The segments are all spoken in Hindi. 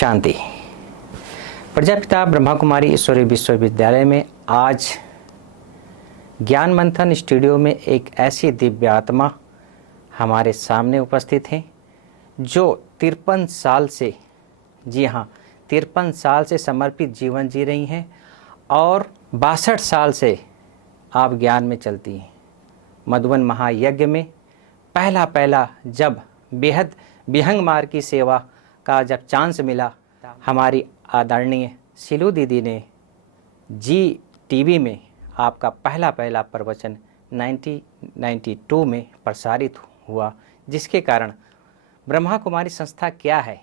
शांति। प्रजापिता ब्रह्मा कुमारी ईश्वरीय विश्वविद्यालय में आज ज्ञान मंथन स्टूडियो में एक ऐसी दिव्य आत्मा हमारे सामने उपस्थित हैं जो 53 साल से, जी हाँ 53 साल से समर्पित जीवन जी रही हैं और 62 साल से आप ज्ञान में चलती हैं। मधुबन महायज्ञ में पहला जब बेहद विहंग मार्ग की सेवा का जब चांस मिला, हमारी आदरणीय सिलू दीदी ने जी टीवी में आपका पहला प्रवचन 1992 में प्रसारित हुआ, जिसके कारण ब्रह्मा कुमारी संस्था क्या है,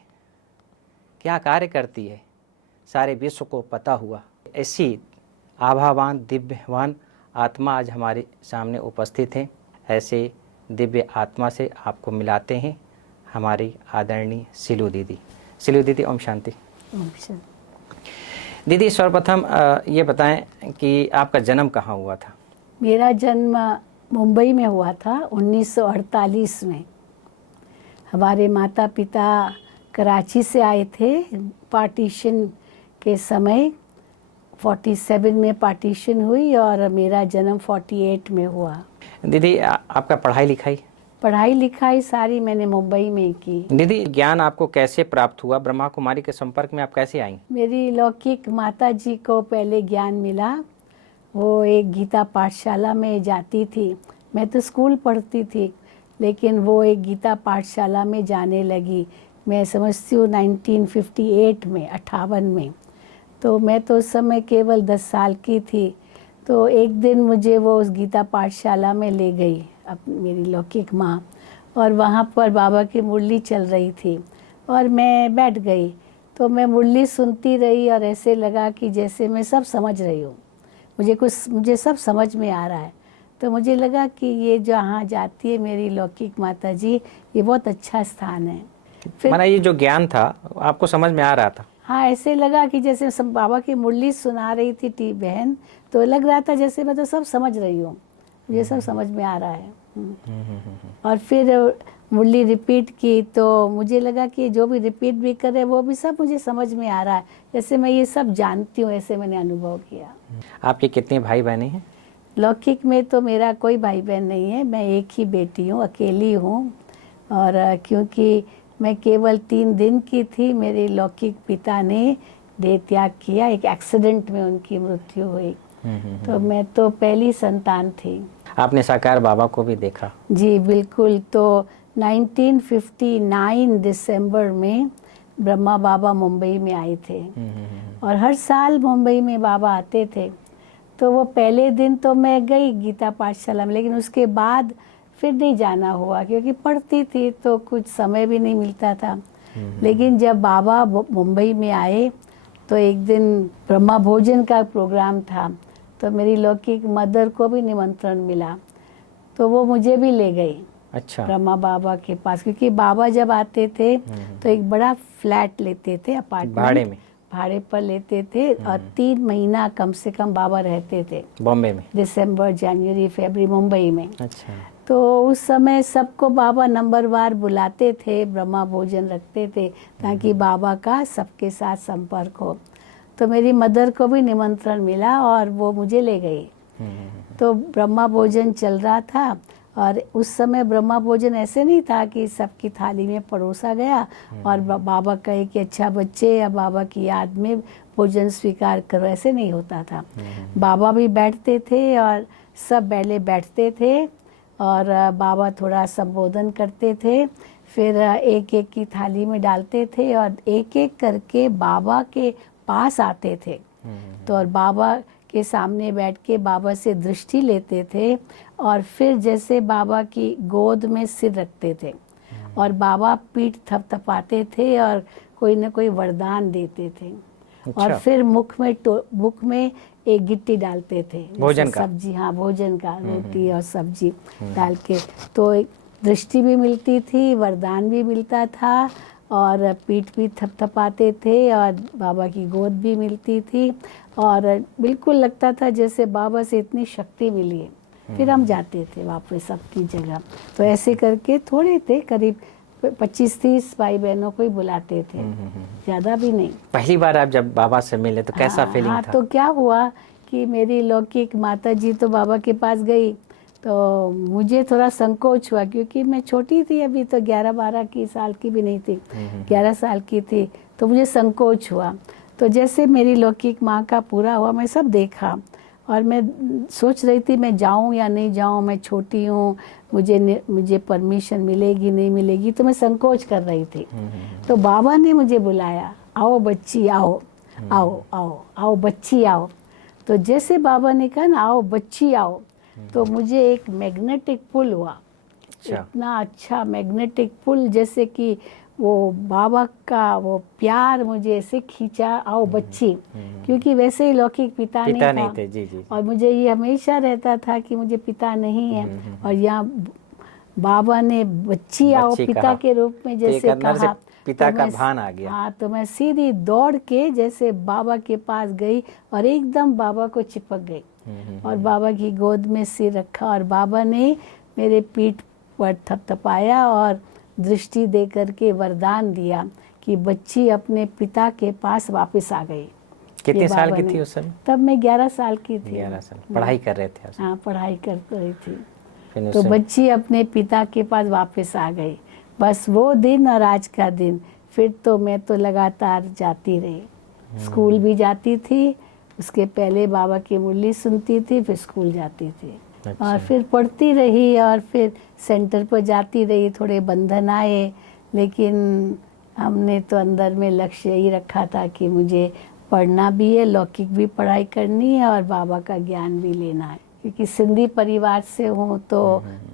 क्या कार्य करती है, सारे विश्व को पता हुआ। ऐसी आभावान दिव्यवान आत्मा आज हमारे सामने उपस्थित हैं। ऐसे दिव्य आत्मा से आपको मिलाते हैं हमारी आदरणीय सिलू दीदी। सिलू दीदी, ओम शांति। ओम शांति। दीदी, सर्वप्रथम ये बताएं कि आपका जन्म कहाँ हुआ था? मेरा जन्म मुंबई में हुआ था 1948 में। हमारे माता पिता कराची से आए थे पार्टीशन के समय। 47 में पार्टीशन हुई और मेरा जन्म 48 में हुआ। दीदी, आपका पढ़ाई लिखाई सारी मैंने मुंबई में की। दीदी, ज्ञान आपको कैसे प्राप्त हुआ? ब्रह्मा कुमारी के संपर्क में आप कैसे आई? मेरी लौकिक माता जी को पहले ज्ञान मिला। वो एक गीता पाठशाला में जाती थी। मैं तो स्कूल पढ़ती थी, लेकिन वो एक गीता पाठशाला में जाने लगी। मैं समझती हूँ 1958 में, 58 में। तो मैं तो उस समय केवल 10 साल की थी। तो एक दिन मुझे वो उस गीता पाठशाला में ले गई मेरी लौकिक माँ, और वहाँ पर बाबा की मुरली चल रही थी और मैं बैठ गई। तो मैं मुरली सुनती रही और ऐसे लगा कि जैसे मैं सब समझ रही हूँ, मुझे सब समझ में आ रहा है। तो मुझे लगा कि ये जहाँ जाती है मेरी लौकिक माता जी, ये बहुत अच्छा स्थान है। फिर माना ये जो ज्ञान था आपको समझ में आ रहा था? हाँ, ऐसे लगा कि जैसे सब बाबा की मुरली सुना रही थी बहन, तो लग रहा था जैसे मैं तो सब समझ रही हूँ, मुझे सब समझ में आ रहा है। और फिर मुरली रिपीट की तो मुझे लगा कि जो भी रिपीट भी करे वो भी सब मुझे समझ में आ रहा है, जैसे मैं ये सब जानती हूँ, ऐसे मैंने अनुभव किया। आपके कितने भाई बहने हैं? लौकिक में तो मेरा कोई भाई बहन नहीं है, मैं एक ही बेटी हूँ, अकेली हूँ। और क्योंकि मैं केवल 3 दिन की थी, मेरे लौकिक पिता ने देह त्याग किया, एक एक्सीडेंट में उनकी मृत्यु हुई। तो मैं तो पहली संतान थी। आपने साकार बाबा को भी देखा? जी बिल्कुल। तो 1959 दिसंबर में ब्रह्मा बाबा मुंबई में आए थे और हर साल मुंबई में बाबा आते थे। तो वो पहले दिन तो मैं गई गीता पाठशाला में, लेकिन उसके बाद फिर नहीं जाना हुआ क्योंकि पढ़ती थी तो कुछ समय भी नहीं मिलता था। लेकिन जब बाबा मुंबई में आए तो एक दिन ब्रह्मा भोजन का प्रोग्राम था, तो मेरी लौकिक मदर को भी निमंत्रण मिला, तो वो मुझे भी ले गई। अच्छा। ब्रह्मा बाबा के पास, क्योंकि बाबा जब आते थे तो एक बड़ा फ्लैट लेते थे, अपार्टमेंट भाड़े पर लेते थे और 3 महीना कम से कम बाबा रहते थे बॉम्बे में, दिसंबर जनवरी फरवरी मुंबई में। अच्छा। तो उस समय सबको बाबा नंबरवार बुलाते थे, ब्रह्मा भोजन रखते थे ताकि बाबा का सबके साथ संपर्क हो। तो मेरी मदर को भी निमंत्रण मिला और वो मुझे ले गई। तो ब्रह्मा भोजन चल रहा था और उस समय ब्रह्मा भोजन ऐसे नहीं था कि सबकी थाली में परोसा गया और बाबा कहे कि अच्छा बच्चे या बाबा की याद में भोजन स्वीकार करो, ऐसे नहीं होता था। बाबा भी बैठते थे और सब पहले बैठते थे और बाबा थोड़ा संबोधन करते थे, फिर एक एक की थाली में डालते थे और एक एक करके बाबा के पास आते थे। तो और बाबा के सामने बैठ के बाबा से दृष्टि लेते थे और फिर जैसे बाबा की गोद में सिर रखते थे और बाबा पीठ थपथपाते थे और कोई न कोई वरदान देते थे। अच्छा। और फिर मुख में एक गिट्टी डालते थे, भोजन का सब्जी, हाँ भोजन का, रोटी और सब्जी डाल के, तो एक दृष्टि भी मिलती थी, वरदान भी मिलता था और पीठ भी थपथपाते थे और बाबा की गोद भी मिलती थी और बिल्कुल लगता था जैसे बाबा से इतनी शक्ति मिली है। फिर हम जाते थे वापस अपनी जगह। तो ऐसे करके थोड़े थे, करीब 25-30 भाई बहनों को ही बुलाते थे, ज़्यादा भी नहीं। पहली बार आप जब बाबा से मिले तो कैसा फीलिंग हाँ, था? तो क्या हुआ कि मेरी लौकिक माता जी तो बाबा के पास गई, तो मुझे थोड़ा संकोच हुआ क्योंकि मैं छोटी थी, अभी तो 11-12 की साल की भी नहीं थी, 11 साल की थी, तो मुझे संकोच हुआ। तो जैसे मेरी लौकिक माँ का पूरा हुआ, मैं सब देखा और मैं सोच रही थी मैं जाऊँ या नहीं जाऊँ, मैं छोटी हूँ, मुझे परमिशन मिलेगी नहीं मिलेगी, तो मैं संकोच कर रही थी। तो बाबा ने मुझे बुलाया, आओ बच्ची आओ, आओ आओ आओ बच्ची आओ। तो जैसे बाबा ने कहा ना आओ बच्ची आओ, तो मुझे एक मैग्नेटिक पुल हुआ, इतना अच्छा मैग्नेटिक पुल, जैसे कि वो बाबा का वो प्यार मुझे ऐसे खींचा, आओ बच्ची, क्योंकि वैसे ही लौकिक पिता नहीं था। जी जी। और मुझे ये हमेशा रहता था कि मुझे पिता नहीं है, और यहाँ बाबा ने बच्ची आओ पिता के रूप में जैसे कहा, पिता का भान आ गया। हाँ, तो मैं सीधी दौड़ के जैसे बाबा के पास गई और एकदम बाबा को चिपक गई और बाबा की गोद में सिर रखा और बाबा ने मेरे पीठ पर थपथपाया और दृष्टि दे करके वरदान दिया कि बच्ची अपने पिता के पास वापस आ गई। कितने साल की थी उस समय? तब मैं 11 साल की थी। 11 साल पढ़ाई कर रहे थे? हाँ, पढ़ाई कर रही थी। तो बच्ची अपने पिता के पास वापस आ गई। बस वो दिन और आज का दिन, फिर तो मैं तो लगातार जाती रही, स्कूल भी जाती थी, उसके पहले बाबा की मुरली सुनती थी, फिर स्कूल जाती थी। अच्छा। और फिर पढ़ती रही और फिर सेंटर पर जाती रही, थोड़े बंधन आए, लेकिन हमने तो अंदर में लक्ष्य यही रखा था कि मुझे पढ़ना भी है, लौकिक भी पढ़ाई करनी है और बाबा का ज्ञान भी लेना है, क्योंकि सिंधी परिवार से हूँ तो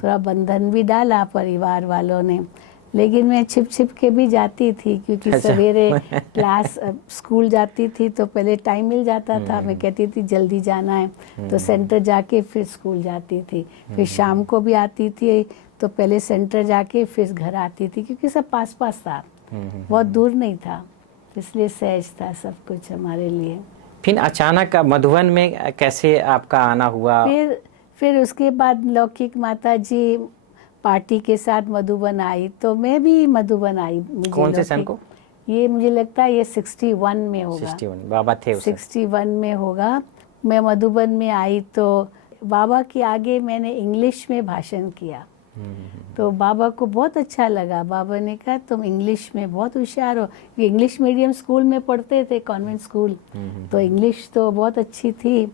थोड़ा बंधन भी डाला परिवार वालों ने। लेकिन मैं छिप छिप के भी जाती थी, क्योंकि सवेरे क्लास स्कूल जाती थी तो पहले टाइम मिल जाता था, मैं कहती थी जल्दी जाना है तो सेंटर जाके फिर स्कूल जाती थी, फिर शाम को भी आती थी तो पहले सेंटर जाके फिर घर आती थी, क्योंकि सब पास पास था, बहुत दूर नहीं था, इसलिए सहज था सब कुछ हमारे लिए। फिर अचानक मधुबन में कैसे आपका आना हुआ? फिर उसके बाद लौकिक माता जी पार्टी के साथ मधुबन आई, तो मैं भी मधुबन आई। कौन से सन को? ये मुझे लगता है ये 61 में होगा। 61 बाबा थे उस 61 में होगा। मैं मधुबन में आई तो बाबा के आगे मैंने इंग्लिश में भाषण किया, तो बाबा को बहुत अच्छा लगा। बाबा ने कहा तुम इंग्लिश में बहुत होशियार हो, इंग्लिश मीडियम स्कूल में पढ़ते थे, कॉन्वेंट स्कूल, तो इंग्लिश तो बहुत अच्छी थी।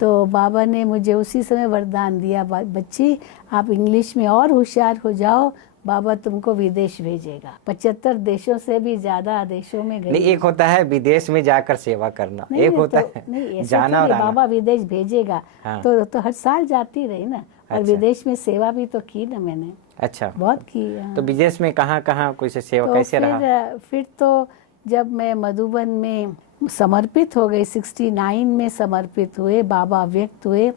तो बाबा ने मुझे उसी समय वरदान दिया, बच्ची आप इंग्लिश में और होशियार हो जाओ, बाबा तुमको विदेश भेजेगा। 75 देशों से भी ज्यादा देशों में गई। नहीं, एक होता है विदेश में जाकर सेवा करना, एक होता है नहीं, जाना और आना। बाबा विदेश भेजेगा। हाँ। तो हर साल जाती रही ना। और अच्छा। विदेश में सेवा भी तो की ना मैंने। अच्छा, बहुत की। हाँ। तो विदेश में कहाँ कहाँ कोई सेवा, कैसे रहा? फिर तो जब मैं मधुबन में समर्पित हो गई, 69 में समर्पित हुए, बाबा व्यक्त हुए,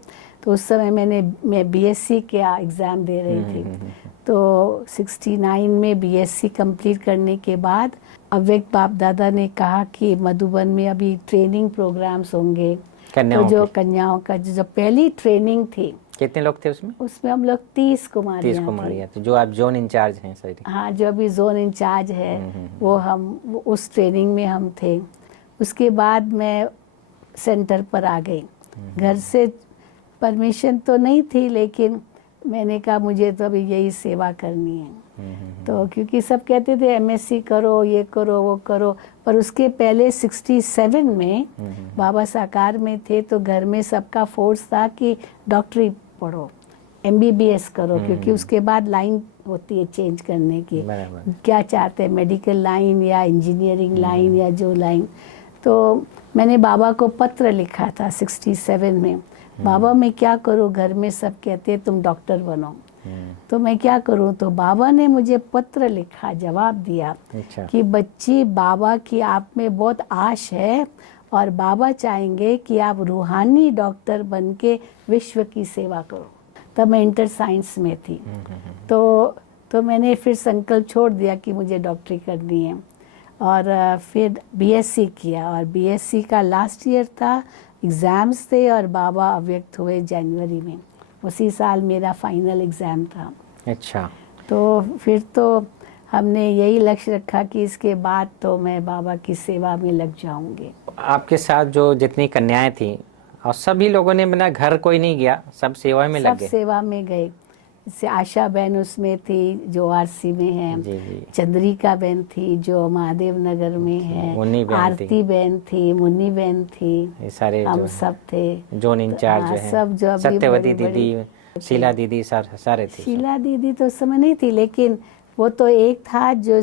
तो उस समय मैं बीएससी का एग्ज़ाम दे रही थी। तो 69 में बीएससी कंप्लीट करने के बाद अव्यक्त बाप दादा ने कहा कि मधुबन में अभी ट्रेनिंग प्रोग्राम्स होंगे, तो जो कन्याओं का जो पहली ट्रेनिंग थी। कितने लोग थे उसमें? उसमें हम लोग 30 कुमारियाँ। 30 कुमारियाँ, तो जो आप जोन इंचार्ज हैं सर? हाँ, जो अभी जोन इंचार्ज है वो उस ट्रेनिंग में हम थे। उसके बाद मैं सेंटर पर आ गई। घर से परमिशन तो नहीं थी, लेकिन मैंने कहा मुझे तो अभी यही सेवा करनी है। तो क्योंकि सब कहते थे एमएससी करो, ये करो, वो करो, पर उसके पहले 67 में बाबा साकार में थे, तो घर में सबका फोर्स था कि डॉक्टरी पढ़ो, एमबीबीएस करो, क्योंकि उसके बाद लाइन होती है चेंज करने की, क्या चाहते हैं, मेडिकल लाइन या इंजीनियरिंग लाइन या जो लाइन। तो मैंने बाबा को पत्र लिखा था 67 में, बाबा मैं क्या करूं, घर में सब कहते हैं तुम डॉक्टर बनो, तो मैं क्या करूं। तो बाबा ने मुझे पत्र लिखा, जवाब दिया कि बच्ची, बाबा की आप में बहुत आश है और बाबा चाहेंगे कि आप रूहानी डॉक्टर बन के विश्व की सेवा करो। तब मैं इंटर साइंस में थी। तो मैंने फिर संकल्प छोड़ दिया कि मुझे डॉक्टरी करनी है, और फिर बीएससी किया, और बीएससी का लास्ट ईयर था, एग्ज़ाम्स थे, और बाबा अव्यक्त हुए जनवरी में, उसी साल मेरा फाइनल एग्ज़ाम था। अच्छा। तो फिर तो हमने यही लक्ष्य रखा कि इसके बाद तो मैं बाबा की सेवा में लग जाऊंगी। आपके साथ जो जितनी कन्याएं थी और सभी लोगों ने मेरा घर कोई नहीं गया, सब सेवा में लग सब गए। सेवा में गए। जैसे आशा बहन उसमें थी जो आरसी में है, जी जी। चंद्रिका बहन थी जो महादेव नगर में है, मुन्नी बहन थी। आरती बहन थी, मुन्नी बहन थी, ये सारे हम जो सब थे। जोन इंचार्ज हाँ, जो है, सब जो अभी सत्यवती बड़ी- दीदी, शीला दीदी, सारे थे सब। शीला दीदी तो उस समय नहीं थी, लेकिन वो तो एक था जो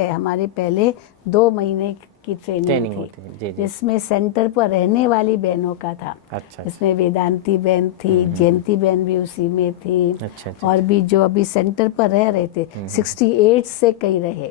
हमारे पहले 2 महीने की ट्रेनिंग ट्रेनिंग थी, होती है। जी जी। जिसमें सेंटर पर रहने वाली बहनों का था। अच्छा इसमें वेदांती बहन थी, जयंती बहन भी उसी में थी, अच्छा अच्छा। और भी जो अभी सेंटर पर रह रहे थे 68 से कई रहे,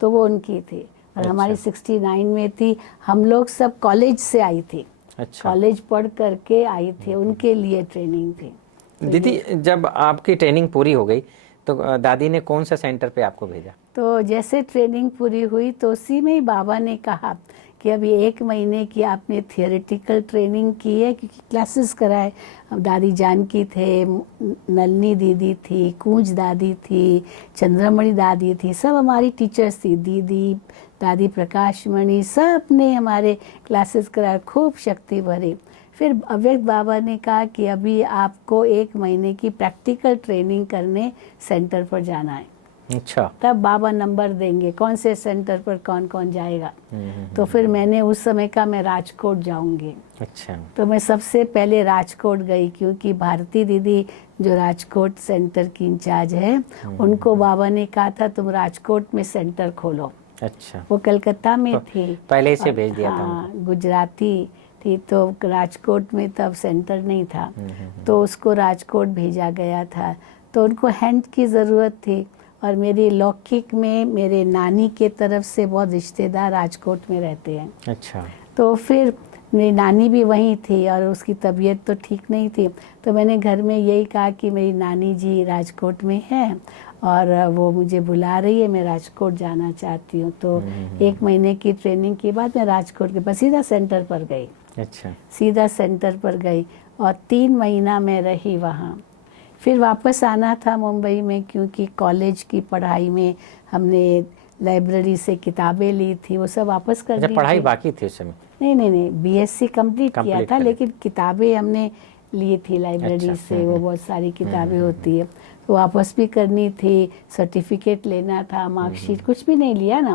तो वो उनकी थी। और हमारी 69 में थी। हम लोग सब कॉलेज से आई थी, अच्छा कॉलेज पढ़ करके आई थी, उनके लिए ट्रेनिंग थी। दीदी, जब आपकी ट्रेनिंग पूरी हो गई तो दादी ने कौन सा सेंटर पे आपको भेजा? तो जैसे ट्रेनिंग पूरी हुई तो उसी में ही बाबा ने कहा कि अभी 1 महीने की आपने थियोरेटिकल ट्रेनिंग की है, क्योंकि क्लासेस कराए। अब दादी जानकी थे, नलनी दीदी थी, कूंज दादी थी, चंद्रमणि दादी थी, सब हमारी टीचर्स थी। दीदी, दादी प्रकाशमणि, सब ने हमारे क्लासेस कराए, खूब शक्ति भरी। फिर अव्यक्त बाबा ने कहा कि अभी आपको 1 महीने की प्रैक्टिकल ट्रेनिंग करने सेंटर पर जाना है। अच्छा। तब बाबा नंबर देंगे कौन से सेंटर पर कौन कौन जाएगा। तो फिर मैंने उस समय कहा मैं राजकोट जाऊंगी। अच्छा। तो मैं सबसे पहले राजकोट गई, क्योंकि भारती दीदी जो राजकोट सेंटर की इंचार्ज है, उनको बाबा ने कहा था तुम राजकोट में सेंटर खोलो। अच्छा। वो कलकत्ता में थी, पहले से भेज दिया था हाँ, गुजराती थी, तो राजकोट में तब सेंटर नहीं था, तो उसको राजकोट भेजा गया था। तो उनको हैंड की ज़रूरत थी, और मेरी लौकिक में मेरे नानी के तरफ से बहुत रिश्तेदार राजकोट में रहते हैं। अच्छा। तो फिर मेरी नानी भी वहीं थी और उसकी तबीयत तो ठीक नहीं थी, तो मैंने घर में यही कहा कि मेरी नानी जी राजकोट में है और वो मुझे बुला रही है, मैं राजकोट जाना चाहती हूँ। तो 1 महीने की ट्रेनिंग के बाद मैं राजकोट के पास सीधा सेंटर पर गई। अच्छा। सीधा सेंटर पर गई और 3 महीना मैं रही वहाँ। फिर वापस आना था मुंबई में, क्योंकि कॉलेज की पढ़ाई में हमने लाइब्रेरी से किताबें ली थी, वो सब वापस कर अच्छा, दी पढ़ाई थी। बाकी थी उस समय? नहीं, बीएससी कंप्लीट किया Complete था, कर ली। लेकिन किताबें हमने ली थी लाइब्रेरी अच्छा, से, वो बहुत सारी किताबें होती है, तो वापस भी करनी थी, सर्टिफिकेट लेना था, मार्कशीट, कुछ भी नहीं लिया ना।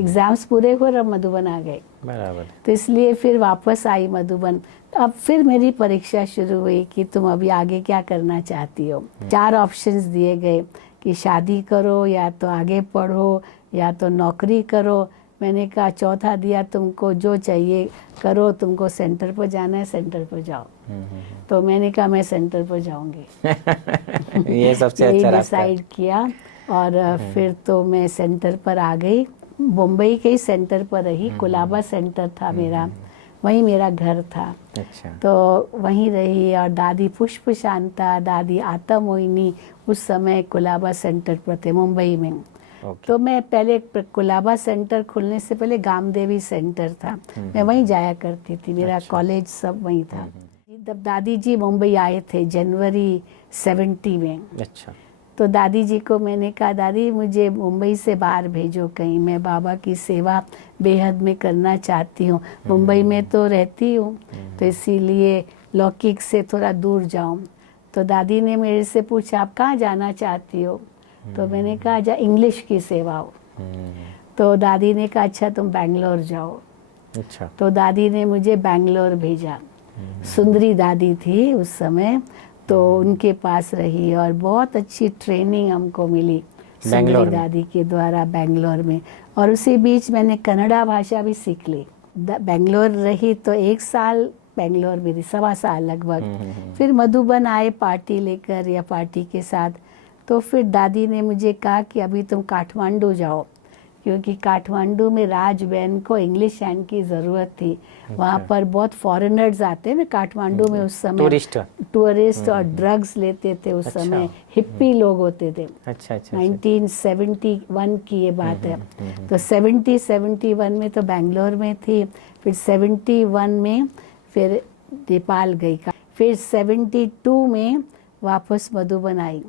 एग्जाम्स पूरे हुए और मधुबन आ गए, बराबर। तो इसलिए फिर वापस आई मधुबन। अब फिर मेरी परीक्षा शुरू हुई कि तुम अभी आगे क्या करना चाहती हो। 4 ऑप्शंस दिए गए कि शादी करो, या तो आगे पढ़ो, या तो नौकरी करो। मैंने कहा चौथा दिया, तुमको जो चाहिए करो, तुमको सेंटर पर जाना है, सेंटर पर जाओ। तो मैंने कहा मैं सेंटर पर जाऊंगी। ये सबसे यही अच्छा रास्ता है। डिसाइड किया, और फिर तो मैं सेंटर पर आ गई। मुंबई के ही सेंटर पर रही, कुलाबा सेंटर था मेरा, वहीं मेरा घर था। अच्छा। तो वहीं रही, और दादी पुष्प शांता, दादी आता मोहिनी उस समय कुलाबा सेंटर पर थे मुंबई में। ओके। तो मैं पहले कुलाबा सेंटर खुलने से पहले गामदेवी सेंटर था, मैं वहीं जाया करती थी, मेरा कॉलेज सब वहीं था। जब दादी जी मुंबई आए थे जनवरी 70 में, अच्छा। तो दादी जी को मैंने कहा दादी मुझे मुंबई से बाहर भेजो कहीं, मैं बाबा की सेवा बेहद में करना चाहती हूँ, मुंबई में तो रहती हूँ, तो इसीलिए लौकिक से थोड़ा दूर जाऊँ। तो दादी ने मेरे से पूछा आप कहाँ जाना चाहती हो, तो मैंने कहा जा इंग्लिश की सेवा हो। तो दादी ने कहा अच्छा तुम बैंगलोर जाओ। अच्छा। तो दादी ने मुझे बैंगलोर भेजा। सुंदरी दादी थी उस समय, तो उनके पास रही और बहुत अच्छी ट्रेनिंग हमको मिली सुंदरी दादी के द्वारा बैंगलोर में। और उसी बीच मैंने कन्नड़ा भाषा भी सीख ली। बैंगलोर रही तो 1 साल बैंगलोर में रही, 1.25 साल लगभग। फिर मधुबन आए पार्टी लेकर या पार्टी के साथ, तो फिर दादी ने मुझे कहा कि अभी तुम काठमांडू जाओ, क्योंकि काठमांडू में राज बहन को इंग्लिश हैंड की ज़रूरत थी। वहाँ पर बहुत फॉरेनर्स आते हैं ना काठमांडू में उस समय, टूरिस्ट और ड्रग्स लेते थे उस समय, हिप्पी लोग होते थे। अच्छा। 1971 की ये बात है। तो 71 में तो बैंगलोर में थी, फिर 71 में फिर नेपाल गई, फिर 72 में वापस मधुबन आई।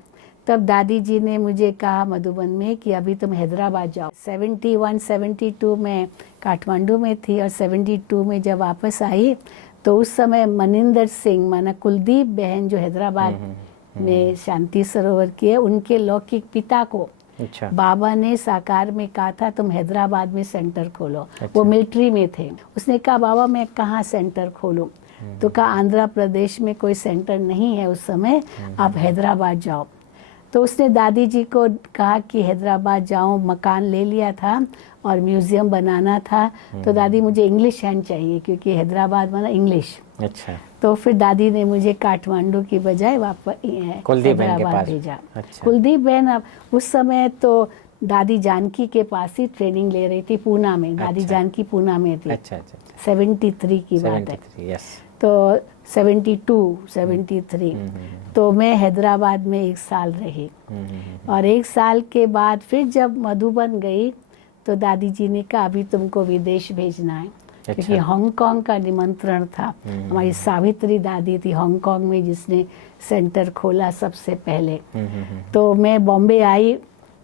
तब दादी जी ने मुझे कहा मधुबन में कि अभी तुम हैदराबाद जाओ। 71 72 में काठमांडू में थी और 72 में जब वापस आई तो उस समय मनिंदर सिंह माना कुलदीप बहन जो हैदराबाद में शांति सरोवर की है, उनके लौकिक पिता को अच्छा। बाबा ने साकार में कहा था तुम हैदराबाद में सेंटर खोलो। अच्छा। वो मिलिट्री में थे। उसने कहा बाबा मैं कहाँ सेंटर खोलूं? तो कहा आंध्र प्रदेश में कोई सेंटर नहीं है उस समय, आप हैदराबाद जाओ। तो उसने दादी जी को कहा कि हैदराबाद जाऊं, मकान ले लिया था और म्यूज़ियम बनाना था। तो दादी मुझे इंग्लिश हैंड चाहिए क्योंकि हैदराबाद माना इंग्लिश। अच्छा। तो फिर दादी ने मुझे काठमांडू की बजाय वापस कुलदीप बहन के हैदराबाद पास भेजा। अच्छा। कुलदीप बहन अब उस समय तो दादी जानकी के पास ही ट्रेनिंग ले रही थी पूना में। दादी अच्छा। जानकी पूना में थी। अच्छा अच्छा 73 की बात है। 73 यस। तो 72 73 तो मैं हैदराबाद में 1 साल रही। और 1 साल के बाद फिर जब मधुबन गई तो दादी जी ने कहा अभी तुमको विदेश भेजना है। अच्छा। क्योंकि हांगकांग का निमंत्रण था। हमारी सावित्री दादी थी हांगकांग में जिसने सेंटर खोला सबसे पहले। तो मैं बॉम्बे आई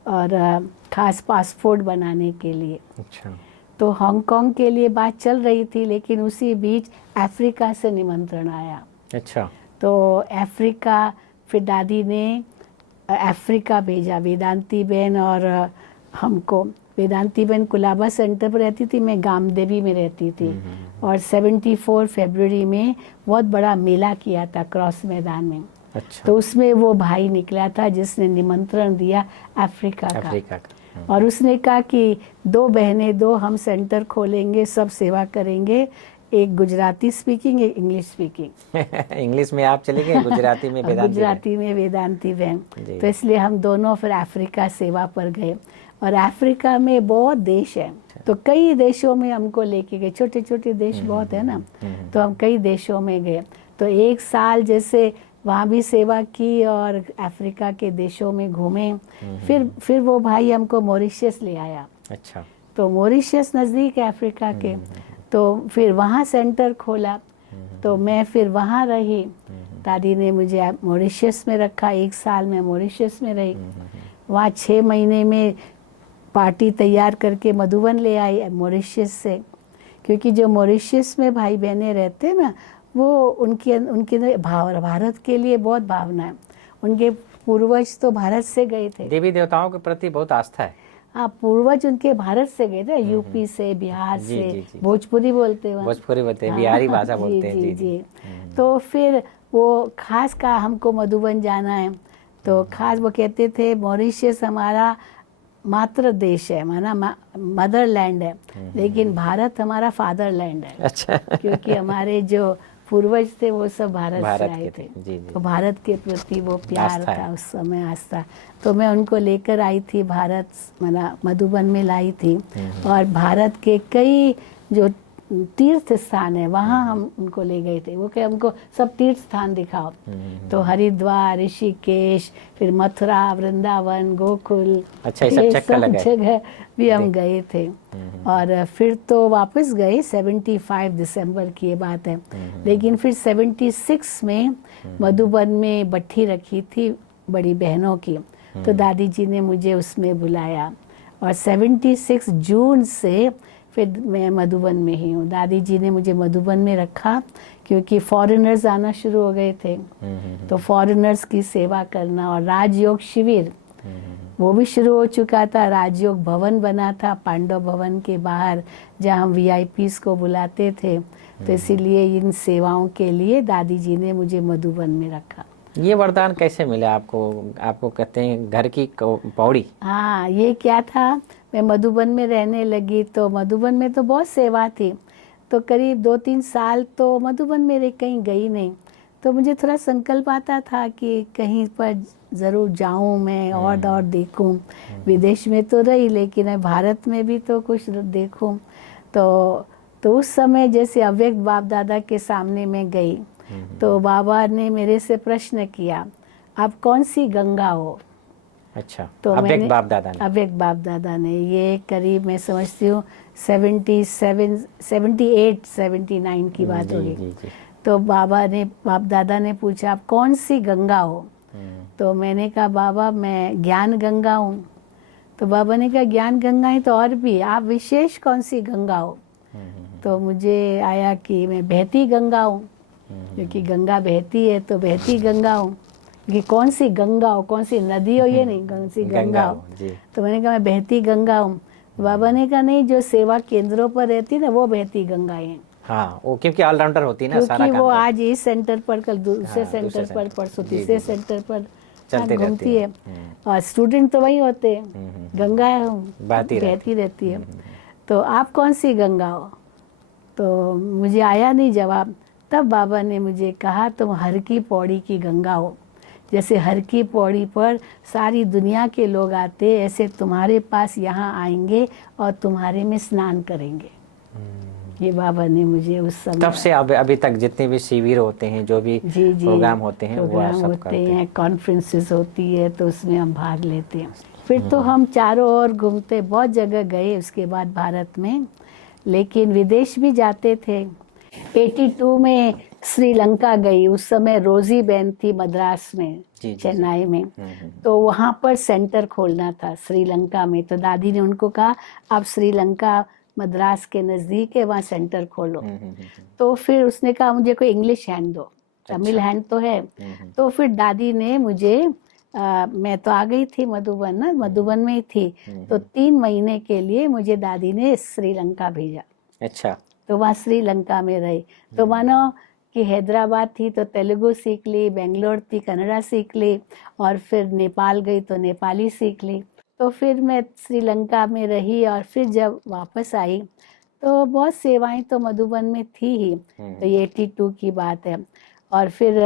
और खास पासपोर्ट बनाने के लिए। अच्छा। तो हांगकांग के लिए बात चल रही थी, लेकिन उसी बीच अफ्रीका से निमंत्रण आया। अच्छा। तो अफ्रीका फिर दादी ने अफ्रीका भेजा वेदांती बहन और हमको। वेदांती बहन कुलाबा सेंटर पर रहती थी, मैं गामदेवी में रहती थी। और 74 फरवरी में बहुत बड़ा मेला किया था क्रॉस मैदान में। अच्छा। तो उसमें वो भाई निकला था जिसने निमंत्रण दिया अफ्रीका अफ्रीका का। का। और उसने कहा कि 2 बहनें दो, हम सेंटर खोलेंगे, सब सेवा करेंगे, एक गुजराती स्पीकिंग एक इंग्लिश स्पीकिंग। इंग्लिश में आप चले गए, गुजराती में वेदांती गुजराती में वेदांती बहन। जी। तो इसलिए हम दोनों फिर अफ्रीका सेवा पर गए। और अफ्रीका में बहुत देश है, तो कई देशों में हमको लेके गए। छोटे छोटे देश बहुत है ना, तो हम कई देशों में गए। तो 1 साल जैसे वहाँ भी सेवा की और अफ्रीका के देशों में घूमे। फिर वो भाई हमको मॉरिशस ले आया। अच्छा। तो मॉरिशस नज़दीक है अफ्रीका के। तो फिर वहाँ सेंटर खोला। तो मैं फिर वहाँ रही। दादी ने मुझे मॉरिशस में रखा। 1 साल में मॉरिशस में रही। वहाँ 6 महीने में पार्टी तैयार करके मधुबन ले आई मॉरिशस से। क्योंकि जो मॉरिशस में भाई बहनें रहते हैं ना, वो उनके भारत के लिए बहुत भावना है। उनके पूर्वज तो भारत से गए थे। देवी देवताओं के प्रति बहुत आस्था है। हाँ, पूर्वज उनके भारत से गए थे, यूपी से, बिहार जी, से। जी, जी। भोजपुरी बोलते हैं। भोजपुरी बोलते हैं, बिहारी भाषा बोलते हैं। जी जी। तो फिर वो खास कहा हमको मधुबन जाना है। तो खास वो कहते थे मॉरिशस हमारा मातृ देश है, माना मदरलैंड है, लेकिन भारत हमारा फादरलैंड है। अच्छा। क्योंकि हमारे जो पूर्वज थे वो सब भारत से आए थे। जी, जी। तो भारत के प्रति वो प्यार आस्था था है। उस समय, आस्था। तो मैं उनको लेकर आई थी भारत, माना मधुबन में लाई थी। और भारत के कई जो तीर्थ स्थान है वहाँ हम उनको ले गए थे। वो कहे हमको सब तीर्थ स्थान दिखाओ। तो हरिद्वार, ऋषिकेश, फिर मथुरा, वृंदावन, गोकुल, अच्छा, ये सब चक्कर लगाए। जगह भी हम गए थे। और फिर तो वापस गए। 75 दिसंबर की ये बात है। लेकिन फिर 76 में मधुबन में भट्ठी रखी थी बड़ी बहनों की। तो दादी जी ने मुझे उसमें बुलाया। और 76 जून से फिर मैं मधुबन में ही हूँ। दादी जी ने मुझे मधुबन में रखा क्योंकि फॉरेनर्स आना शुरू हो गए थे। तो फॉरेनर्स की सेवा करना। और राजयोग शिविर वो भी शुरू हो चुका था। राजयोग भवन बना था पांडव भवन के बाहर, जहाँ हम VIPs को बुलाते थे। तो इसीलिए इन सेवाओं के लिए दादी जी ने मुझे मधुबन में रखा। ये वरदान कैसे मिला आपको? आपको कहते हैं घर की पौड़ी। हाँ, ये क्या था, मैं मधुबन में रहने लगी तो मधुबन में तो बहुत सेवा थी। तो करीब 2-3 साल तो मधुबन में कहीं गई नहीं। तो मुझे थोड़ा संकल्प आता था कि कहीं पर ज़रूर जाऊं मैं और देखूं। विदेश में तो रही, लेकिन भारत में भी तो कुछ देखूं। तो उस समय जैसे अव्यक्त बाप दादा के सामने मैं गई तो बाबा ने मेरे से प्रश्न किया, आप कौन सी गंगा हो? अच्छा। तो अव्यक्त बाप दादा ने। अव्यक्त बाप दादा ने, ये करीब मैं समझती हूँ 77 78 79 की बात जी, होगी। जी, जी। तो बाप दादा ने पूछा, आप कौन सी गंगा हो? तो मैंने कहा बाबा मैं ज्ञान गंगा हूँ। तो बाबा ने कहा ज्ञान गंगा है तो और भी, आप विशेष कौन सी गंगा हो? तो मुझे आया कि मैं बहती गंगा हूँ, क्योंकि गंगा बहती है तो बहती गंगा हूँ। कि कौन सी गंगा हो, कौन सी नदी हो, ये नहीं, कौन सी गंगा हो। तो मैंने कहा मैं बहती गंगा हूँ। बाबा ने कहा नहीं, जो सेवा केंद्रों पर रहती है ना वो बहती गंगाएं हैं। हाँ, वो क्योंकि ऑलराउंडर होती है ना, सारा क्योंकि काम वो करती आज इस सेंटर पर, कल दूसरे हाँ, सेंटर दूसरे पर, सेंटर। परसों जी, तीसरे जी, जी। सेंटर पर चलते रहती घूमती है। है। और स्टूडेंट तो वही होते हैं, गंगा बहती बहती रहती है। तो आप कौन सी गंगा हो? तो मुझे आया नहीं जवाब। तब बाबा ने मुझे कहा तुम हर की पौड़ी की गंगा हो। जैसे हर की पौड़ी पर सारी दुनिया के लोग आते, ऐसे तुम्हारे पास यहाँ आएंगे और तुम्हारे में स्नान करेंगे। ये बाबा ने मुझे उस समय, तब से अभी तक जितने भी शिविर होते हैं, जो भी जी जी प्रोग्राम होते हैं, वो प्रोग्राम सब होते करते हैं, कॉन्फ्रेंसेस होती है, तो उसमें हम भाग लेते हैं। फिर तो हम चारों ओर घूमते, बहुत जगह गए उसके बाद भारत में, लेकिन विदेश भी जाते थे। 82 में श्रीलंका गई, उस समय रोजी बहन थी मद्रास में, जी, चेन्नई में। तो वहाँ पर सेंटर खोलना था श्रीलंका में। तो दादी ने उनको कहा आप श्रीलंका मद्रास के नज़दीक है, वहाँ सेंटर खोलो। तो फिर उसने कहा मुझे कोई इंग्लिश हैंड दो, तमिल हैंड तो है। तो फिर दादी ने मुझे मैं तो आ गई थी मधुबन ना, मधुबन में ही थी। तो 3 महीने के लिए मुझे दादी ने श्रीलंका भेजा। अच्छा। तो वहाँ श्रीलंका में रही। तो मानो कि हैदराबाद थी तो तेलुगु सीख ली, बेंगलोर थी कन्नड़ा सीख ली, और फिर नेपाल गई तो नेपाली सीख ली। तो फिर मैं श्रीलंका में रही, और फिर जब वापस आई तो बहुत सेवाएं तो मधुबन में थी ही। तो ये 82 की बात है। और फिर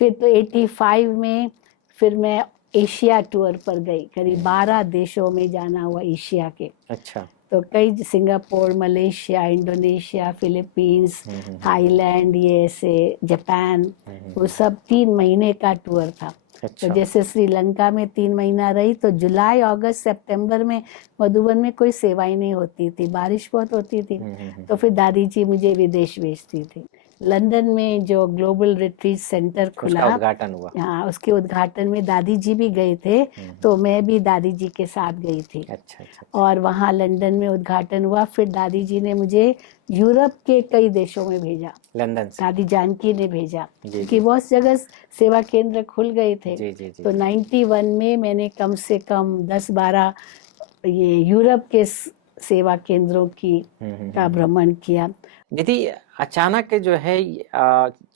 तो 85 में फिर मैं एशिया टूर पर गई, करीब 12 देशों में जाना हुआ एशिया के। अच्छा। तो कई, Singapore, Malaysia, Indonesia, Philippines, Thailand, ये ऐसे जापान, वो सब 3 महीने का टूर था। अच्छा। तो जैसे श्रीलंका में 3 महीना रही, तो जुलाई, अगस्त, सितंबर में मधुबन में कोई सेवाएं नहीं होती थी, बारिश बहुत होती थी। तो फिर दादी जी मुझे विदेश भेजती थी। लंदन में जो ग्लोबल रिट्रीट सेंटर खुला, उसका उद्घाटन हुआ। हाँ, उसके उद्घाटन में दादी जी भी गए थे, तो मैं भी दादी जी के साथ गई थी। अच्छा। और वहाँ लंदन में उद्घाटन हुआ। फिर दादी जी ने मुझे यूरोप के कई देशों में भेजा, लंदन से दादी जानकी ने भेजा, जी, क्योंकि बहुत जगह सेवा केंद्र खुल गए थे। जी, जी, जी। तो 91 में मैंने कम से कम 10-12 ये यूरोप के सेवा केंद्रों की का भ्रमण किया। दीदी, अचानक जो है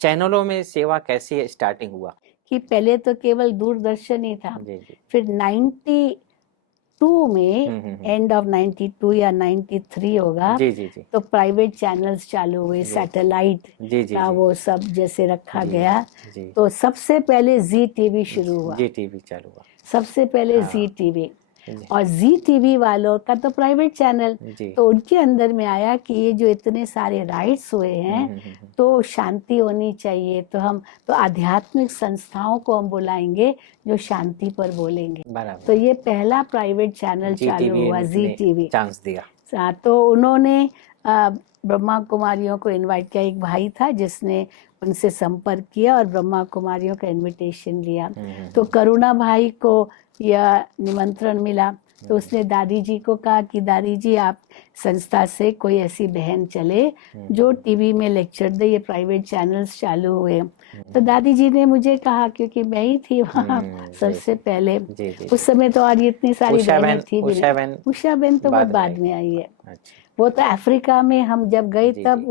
चैनलों में सेवा कैसे स्टार्टिंग हुआ? कि पहले तो केवल दूरदर्शन ही था। जी, जी। फिर 92 में, एंड ऑफ 92 या 93 होगा, जी, जी, जी। तो प्राइवेट चैनल्स चालू हुए, सैटेलाइट जी, जी, का जी। वो सब जैसे रखा जी, गया। जी। तो सबसे पहले जी टीवी शुरू हुआ, जी टीवी चालू हुआ। सबसे पहले हाँ। जी टीवी। जी। और जी टीवी वालों का तो प्राइवेट चैनल, जी। तो उनके अंदर में आया कि ये जो इतने सारे राइट्स हुए हैं, तो शांति होनी चाहिए। तो हम तो आध्यात्मिक संस्थाओं को हम बुलाएंगे जो शांति पर बोलेंगे। बराबर। तो ये पहला प्राइवेट चैनल जी चालू टीवी हुआ, जी ने टीवी चांस दिया। तो उन्होंने ब्रह्मा कुमारियों को इनवाइट किया। एक भाई था जिसने उनसे संपर्क किया और ब्रह्मा कुमारियों का इनविटेशन लिया। तो करुणा भाई को यह निमंत्रण मिला, तो उसने दादी जी को कहा कि दादी जी आप संस्था से कोई ऐसी बहन चले जो टीवी में लेक्चर दे, ये प्राइवेट चैनल्स चालू हुए। तो दादी जी ने मुझे कहा, क्योंकि मैं ही थी वहाँ सबसे पहले। जी, जी। उस समय तो और इतनी सारी उषा बहनें बहन, थी भी उषा नहीं। बहन उषा बहन तो बहुत बाद में आई है। अच्छा। वो तो अफ्रीका में हम जब गए जी, तब जी।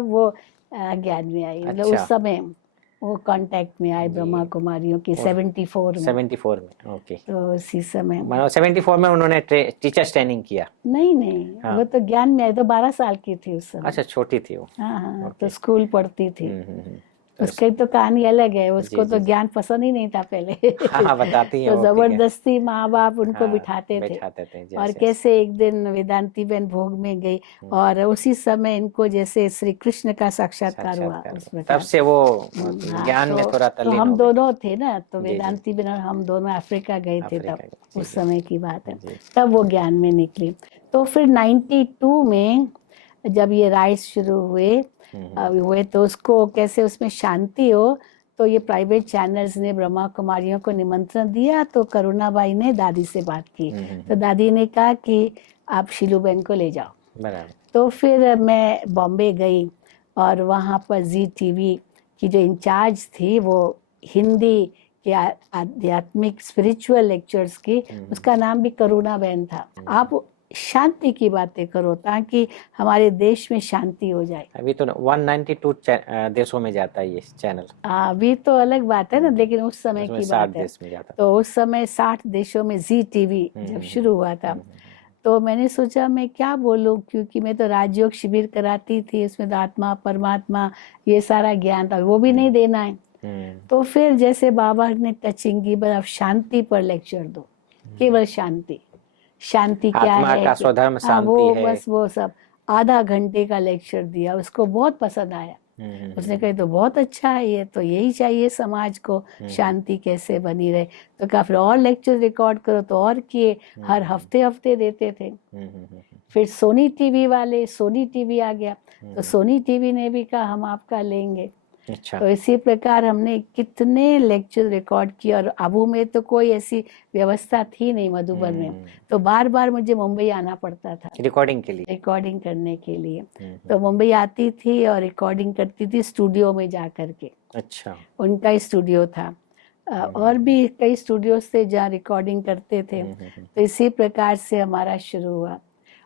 वो ज्ञान में आई, मतलब अच्छा। उस समय वो कांटेक्ट में आए जी। ब्रह्मा कुमारियों की और 74 में। 74 में, ओके। तो उसी समय मतलब 74 में उन्होंने टीचर्स ट्रेनिंग किया। नहीं, हाँ। वो तो ज्ञान में आई, तो 12 साल की थी उस समय। अच्छा, छोटी थी वो। हाँ, ओके। तो स्कूल पढ़ती थी। तो उसकी तो कहानी अलग है, उसको जी, तो जी। ज्ञान पसंद ही नहीं था पहले। हाँ, बताती हैं तो वो कि जबरदस्ती माँ बाप उनको हाँ, बिठाते थे। बैठाते थे और जैसे। कैसे एक दिन वेदांती बहन भोग में गई, और उसी समय इनको जैसे श्री कृष्ण का साक्षात्कार हुआ उस तब प्रकार। से वो हाँ, ज्ञान में थोड़ा तो तल्लीन हम हो गए। दोनों थे ना, तो जी, जी। वेदांती बहन और हम दोनों अफ्रीका गए थे अफ्रीका तब, गए, जी, उस जी। समय की बात है। जी। तब वो ज्ञान में निकली। तो फिर 92 में जब ये राइट्स शुरू हुए, तो उसको कैसे उसमें शांति हो, तो ये प्राइवेट चैनल्स ने ब्रह्मा कुमारियों को निमंत्रण दिया, तो करुणाबाई ने दादी से बात की। तो दादी ने कहा कि आप शीलूबेन को ले जाओ। बराबर। तो फिर मैं बॉम्बे गई और वहाँ पर जी टीवी की जो इंचार्ज थी वो हिंदी के आध्यात्मिक स्पिरिचुअल लेक्चर्स की, उसका नाम भी करुणाबेन था। आप शांति की बातें करो ताकि हमारे देश में शांति हो जाए। अभी तो 192 देशों में जाता है ये चैनल। अभी तो अलग बात है ना, लेकिन उस समय की 60 बात है। देश में जाता। तो उस समय 60 देशों में जी टीवी जब शुरू हुआ था, तो मैंने सोचा मैं क्या बोलूं, क्योंकि मैं तो राजयोग शिविर कराती थी, उसमें तो आत्मा परमात्मा ये सारा ज्ञान था, वो भी नहीं देना है। तो फिर जैसे बाबा ने टचिंग की, बस शांति पर लेक्चर दो, केवल शांति। शांति क्या आत्मा है का स्वधर्म शांति वो है। बस वो सब आधा घंटे का लेक्चर दिया, उसको बहुत पसंद आया। उसने कहा तो बहुत अच्छा है, ये तो यही चाहिए समाज को, शांति कैसे बनी रहे। तो कहा फिर और लेक्चर रिकॉर्ड करो, तो और किए, हर हफ्ते हफ्ते देते थे। फिर सोनी टीवी वाले, सोनी टीवी आ गया, तो सोनी टीवी ने भी कहा हम आपका लेंगे। अच्छा। तो इसी प्रकार हमने कितने लेक्चर रिकॉर्ड किए, और अबू में तो कोई ऐसी व्यवस्था थी नहीं, मधुबन में, तो बार बार मुझे मुंबई आना पड़ता था रिकॉर्डिंग के लिए, रिकॉर्डिंग करने के लिए। तो मुंबई आती थी और रिकॉर्डिंग करती थी स्टूडियो में जा करके। अच्छा। उनका स्टूडियो था, और भी कई स्टूडियोज थे जहाँ रिकॉर्डिंग करते थे। तो इसी प्रकार से हमारा शुरू हुआ।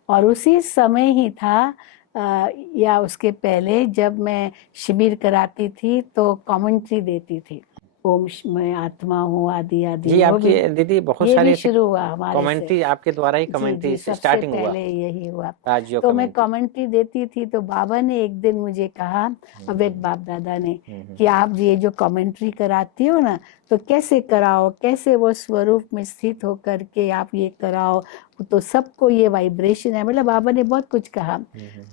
और उसी समय ही था या उसके पहले जब मैं शिविर कराती थी तो कमेंट्री देती थी, ओम मैं आत्मा हूँ आदि आदि। जी, आपकी दीदी बहुत सारी शुरू हुआ हमारे कमेंट्री, आपके द्वारा ही कमेंट्री स्टार्टिंग हुआ। पहले यही हुआ। राजयोग तो मैं कमेंट्री देती थी, तो बाबा ने एक दिन मुझे कहा, अवैध बाप दादा ने, कि आप ये जो कमेंट्री कराती हो ना, तो कैसे कराओ, कैसे वो स्वरूप में स्थित होकर के आप ये कराओ, तो सबको ये वाइब्रेशन है। मतलब बाबा ने बहुत कुछ कहा।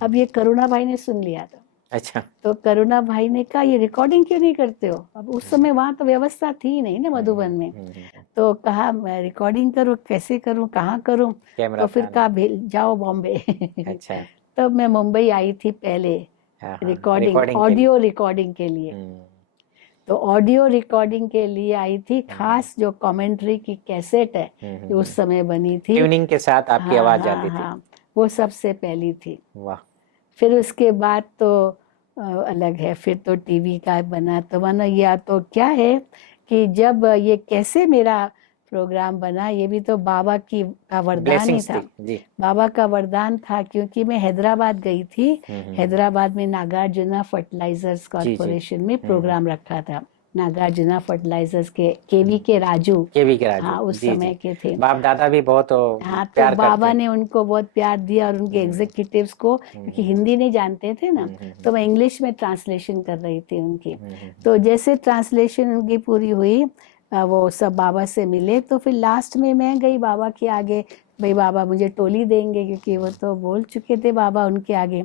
अब ये करुणा भाई ने सुन लिया था। अच्छा। तो करुणा भाई ने कहा ये रिकॉर्डिंग क्यों नहीं करते हो? अब उस समय वहाँ तो व्यवस्था थी नहीं ना मधुबन में। तो कहा मैं रिकॉर्डिंग करूँ, कैसे करूँ, कहाँ करूँ? तो फिर कहा जाओ बॉम्बे। अच्छा। तब मैं मुंबई आई थी पहले रिकॉर्डिंग, ऑडियो रिकॉर्डिंग के लिए। तो ऑडियो रिकॉर्डिंग के लिए आई थी, खास जो कमेंट्री की कैसेट है जो उस समय बनी थी, ट्यूनिंग के साथ आपकी आवाज जाती थी। हाँ, वो सबसे पहली थी। वाह। फिर उसके बाद तो अलग है, फिर तो टीवी का बना। तो मानो या तो क्या है कि जब ये कैसे मेरा प्रोग्राम बना, ये भी तो बाबा का वरदान ही था। बाबा का वरदान था, क्योंकि मैं हैदराबाद गई थी। हैदराबाद में नागार्जुना फर्टिलाइजर्स कॉर्पोरेशन में प्रोग्राम रखा था। नागार्जुना फर्टिलाइजर्स के केवी के राजू, हाँ उस समय के थे। बाप दादा भी बहुत हाँ, तो बाबा ने उनको बहुत प्यार दिया, और उनके एग्जीक्यूटिव्स को, क्योंकि हिंदी नहीं जानते थे ना, तो मैं इंग्लिश में ट्रांसलेशन कर रही थी उनकी। तो जैसे ट्रांसलेशन उनकी पूरी हुई, वो सब बाबा से मिले। तो फिर लास्ट में मैं गई बाबा के आगे, भाई बाबा मुझे टोली देंगे, क्योंकि वो तो बोल चुके थे बाबा उनके आगे।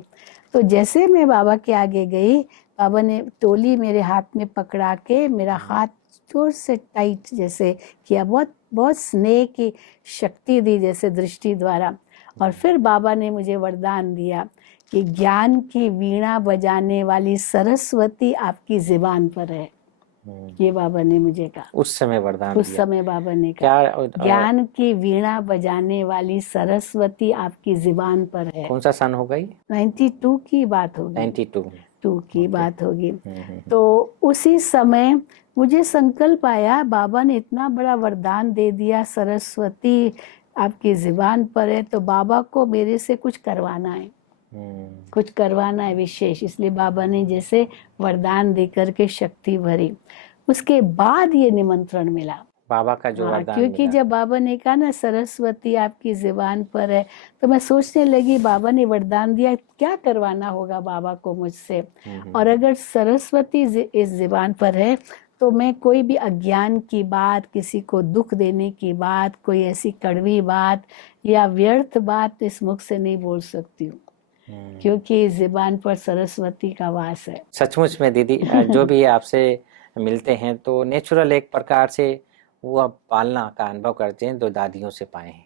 तो जैसे मैं बाबा के आगे गई, बाबा ने टोली मेरे हाथ में पकड़ा के मेरा हाथ जोर से टाइट जैसे किया, बहुत बहुत स्नेह की शक्ति दी जैसे दृष्टि द्वारा। और फिर बाबा ने मुझे वरदान दिया कि ज्ञान की वीणा बजाने वाली सरस्वती आपकी ज़ुबान पर है। ये बाबा ने मुझे कहा उस समय वरदान उस समय बाबा ने कहा, ज्ञान की वीणा बजाने वाली सरस्वती आपकी ज़ुबान पर है। कौन सा सन होगा ये? 92 की बात होगी। 92 की बात होगी। तो उसी समय मुझे संकल्प आया, बाबा ने इतना बड़ा वरदान दे दिया, सरस्वती आपकी ज़ुबान पर है, तो बाबा को मेरे से कुछ करवाना है, कुछ करवाना है विशेष। इसलिए बाबा ने जैसे वरदान देकर के शक्ति भरी। उसके बाद ये निमंत्रण मिला बाबा का जो वरदान क्योंकि मिला। जब बाबा ने कहा ना सरस्वती आपकी ज़ुबान पर है, तो मैं सोचने लगी बाबा ने वरदान दिया, क्या करवाना होगा बाबा को मुझसे। और अगर सरस्वती इस ज़ुबान पर है, तो मैं कोई भी अज्ञान की बात, किसी को दुख देने की बात, कोई ऐसी कड़वी बात या व्यर्थ बात इस मुख से नहीं बोल सकती हूँ, क्योंकि इस ज़ुबान पर सरस्वती का वास है। सचमुच में दीदी, जो भी आपसे मिलते हैं तो नेचुरल एक प्रकार से वो आप पालना का अनुभव करते हैं, जो दादियों से पाए हैं।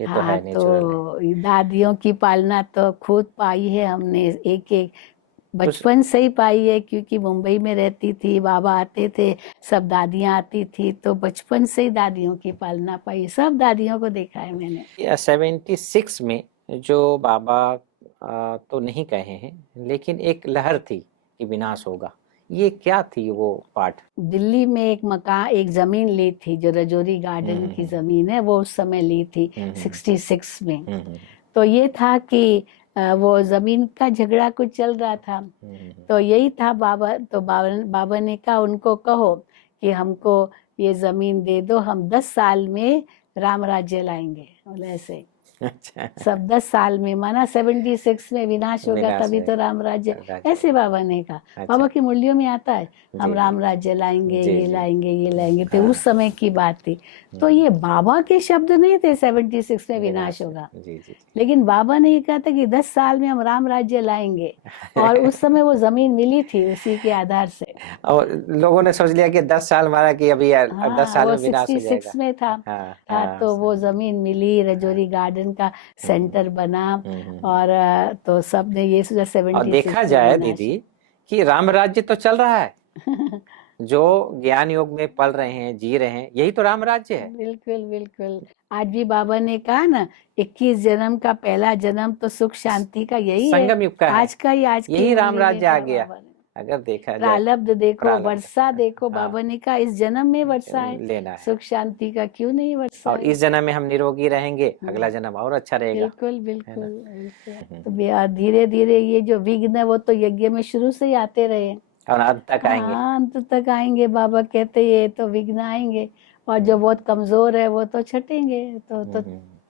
ये तो है नेचुरल है। तो दादियों की पालना तो खुद पाई है हमने, एक एक बचपन से ही पाई है, क्योंकि मुंबई में रहती थी, बाबा आते थे, सब दादियाँ आती थी, तो बचपन से ही दादियों की पालना पाई, सब दादियों को देखा है मैंने। 76 में जो बाबा तो नहीं कहे हैं, लेकिन एक लहर थी कि विनाश होगा, ये क्या थी वो पाठ? दिल्ली में एक मकान, एक जमीन ली थी जो रजौरी गार्डन की जमीन है, वो उस समय ली थी 66 में। तो ये था कि वो जमीन का झगड़ा कुछ चल रहा था, तो यही था बाबा ने कहा उनको कहो कि हमको ये जमीन दे दो, हम 10 साल में राम राज्य लाएंगे। बोले ऐसे अच्छा, सब 10 साल में, माना 76 में विनाश होगा, विनाश तभी तो होगा, राम राज्य। राज्य। ऐसे बाबा ने कहा, अच्छा। बाबा की मुरलियों में आता है हम जी, राम राज्य लाएंगे, जी, ये जी। लाएंगे, ये लाएंगे, तो हाँ। उस समय की बात थी। तो ये बाबा के शब्द नहीं थे 76 में विनाश होगा, जी, जी, जी। लेकिन बाबा ने ये कहा था कि 10 साल में हम राम राज्य लाएंगे, और उस समय वो जमीन मिली थी उसी के आधार से। और लोगों ने सोच लिया कि 10 साल मारा कि अभी 10 हाँ, साल वो में विनाश हो जाएगा। 66 में था। हाँ, तो वो जमीन मिली, रजौरी गार्डन का सेंटर बना, और तो सब ने ये सोचा और 76 देखा में जाए विनाश। दीदी कि राम राज्य तो चल रहा है, जो ज्ञान योग में पल रहे हैं, जी रहे हैं, यही तो राम राज्य है। बिल्कुल बिल्कुल। आज भी बाबा ने कहा ना, 21 जन्म का पहला जन्म तो सुख शांति का यही है, संगम युग का है, आज का ही, आज की यही राम मुरली में राज्य आ कहा गया। बाबा ने। अगर देखा जाए प्रारब्ध देखो, प्रारब्ध, वर्षा देखो, हाँ, बाबा ने कहा इस जन्म में वर्षा है, लेना है, सुख शांति का क्यों नहीं वर्षा और है। इस जन्म में हम निरोगी रहेंगे, अगला जन्म और अच्छा रहेगा। बिल्कुल है बिल्कुल ना? बिल्कुल। तो धीरे धीरे ये जो विघ्न है वो तो यज्ञ में शुरू से ही आते रहे, और अंत तक आएंगे। हाँ अंत तक आएंगे। बाबा कहते ये तो विघ्न आएंगे, और जो बहुत कमजोर है वो तो छटेंगे, तो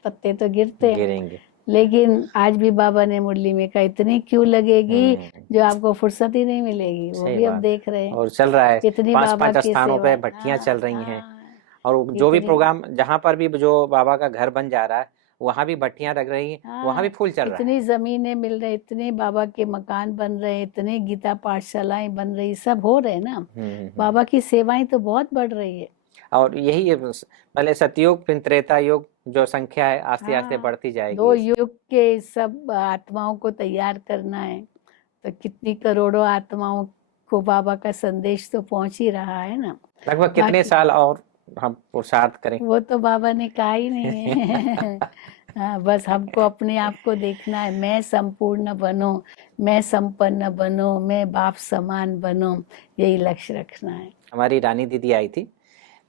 पत्ते तो गिरते हैं। गिरेंगे। लेकिन आज भी बाबा ने मुरली में कहा इतनी क्यों लगेगी जो आपको फुर्सत ही नहीं मिलेगी, वो सही भी अब बात देख रहे हैं। और चल रहा है, इतनी 5 बाबा 5 की स्थानों सेवा, पे भट्टियां चल रही हैं, और जो भी इतनी, प्रोग्राम, जहाँ पर भी जो बाबा का घर बन जा रहा है, वहाँ भी भट्टियां लग रही हैं, वहाँ भी फूल चल रहा है। इतनी जमीनें मिल रही, इतने बाबा के मकान बन रहे, इतने गीता पाठशालाएं बन रही, सब हो रहे ना। बाबा की सेवाएं तो बहुत बढ़ रही है। और यही पहले सतयुग फिर त्रेता युग, जो संख्या है आस्ते आस्ते बढ़ती जाएगी। 2 युग के सब आत्माओं को तैयार करना है, तो कितनी करोड़ों आत्माओं को बाबा का संदेश तो पहुंच ही रहा है ना। लगभग कितने साल और हम पुरुषार्थ करें? वो तो बाबा ने कहा ही नहीं है। हाँ, बस हमको अपने आप को देखना है, मैं संपूर्ण बनूं, मैं संपन्न बनूं, मैं बाप समान बनूं, यही लक्ष्य रखना है। हमारी रानी दीदी आई थी,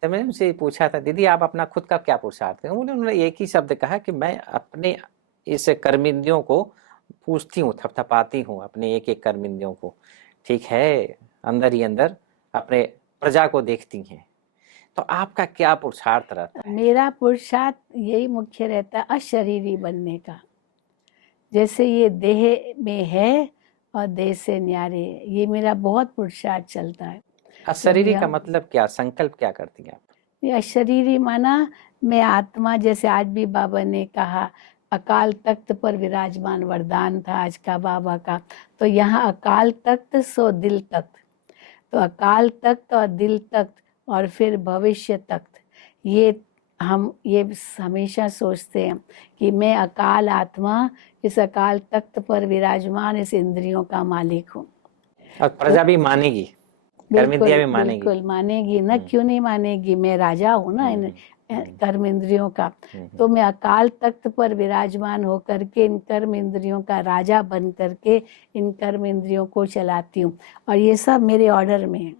तो मैंने उनसे पूछा था, दीदी आप अपना खुद का क्या पुरुषार्थ करें? उन्होंने एक ही शब्द कहा कि मैं अपने इस कर्मेंद्रियों को पूछती हूँ, थपथपाती हूँ अपने एक एक कर्मेंद्रियों को। ठीक है, अंदर ही अंदर अपने प्रजा को देखती हैं। तो आपका क्या पुरुषार्थ रहता है? मेरा पुरुषार्थ यही मुख्य रहता है, अशरीरी बनने का। जैसे ये देह में है और देह से न्यारे, ये मेरा बहुत पुरुषार्थ चलता है। अशरीरी का मतलब क्या, संकल्प क्या करती हैं आप? ये अशरीरी माना मैं आत्मा, जैसे आज भी बाबा ने कहा अकाल तख्त पर विराजमान, वरदान था आज का बाबा का। तो यहाँ अकाल तख्त सो दिल तख्त, तो अकाल तख्त और दिल तख्त और फिर भविष्य तख्त, ये हम ये हमेशा सोचते हैं कि मैं अकाल आत्मा इस अकाल तख्त पर विराजमान इस इंद्रियों का मालिक हूँ। और प्रजा भी मानेगी, कर्मेंद्रियां भी मानेगी। बिल्कुल मानेगी ना, क्यों नहीं मानेगी, मैं राजा हूँ ना इन कर्म इंद्रियों का। तो मैं अकाल तख्त पर विराजमान होकर के इन कर्म इंद्रियों का राजा बन करके इन कर्म इंद्रियों को चलाती हूँ, और ये सब मेरे ऑर्डर में है।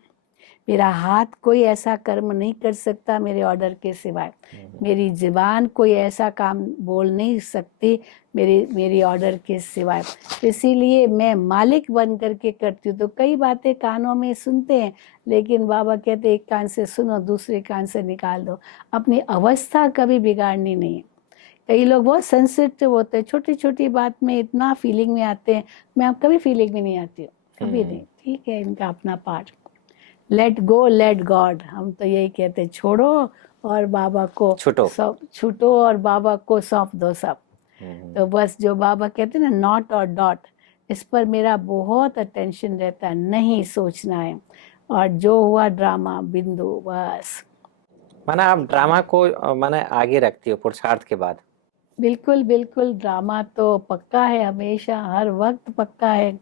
मेरा हाथ कोई ऐसा कर्म नहीं कर सकता मेरे ऑर्डर के सिवाय, मेरी जुबान कोई ऐसा काम बोल नहीं सकती मेरी ऑर्डर के सिवाय। इसीलिए मैं मालिक बन करके करती हूँ। तो कई बातें कानों में सुनते हैं, लेकिन बाबा कहते एक कान से सुनो, दूसरे कान से निकाल दो। अपनी अवस्था कभी बिगाड़नी नहीं है। कई लोग बहुत सेंसिटिव होते हैं, छोटी छोटी बात में इतना फीलिंग में आते हैं, मैं अब कभी फीलिंग में नहीं आती हूँ, कभी नहीं। ठीक है, इनका अपना part, let go let God, हम तो यही कहते हैं, छोड़ो और बाबा को सब छूटो और बाबा को सौंप दो सब। तो बस जो बाबा कहते हैं ना, नॉट और डॉट, इस पर मेरा बहुत अटेंशन रहता है, नहीं सोचना है, और जो हुआ ड्रामा बिंदु बस। माना आप ड्रामा को माना आगे रखती हो पुरुषार्थ के बाद? बिल्कुल बिल्कुल, ड्रामा तो पक्का है, हमेशा हर वक्त पक्का है।